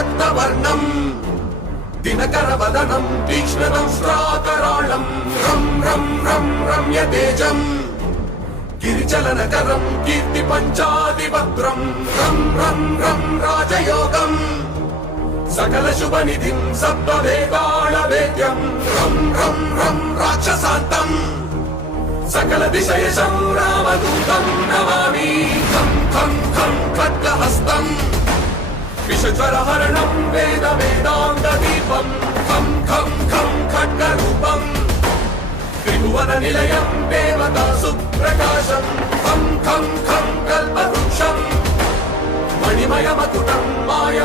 రక్తవర్ణం దినకరవదనం తీక్ష్ణదంష్ట్రాకరాళం రం రం రం రమ్యతేజం గిరిచలనకరం కీర్తి పంచాదిభద్రం రం రం రం రాజయోగం సకల శుభనిధిం సప్తవేదాళవేద్యం రం రం రం రాక్షసాంతం సకల దిశయశం రామదూతం నమామి ఖం ఖం ఖం ఖడ్గహస్తం విషజ్వరహరణం వేద వేదాంత దీపం ఖం ఖం ఖం ఖడ్గరూపం త్రిభువన నిలయం దేవతా సుప్రకాశం ఖం ఖం ఖం కల్పవృక్షం మణిమయమకుటం మాయ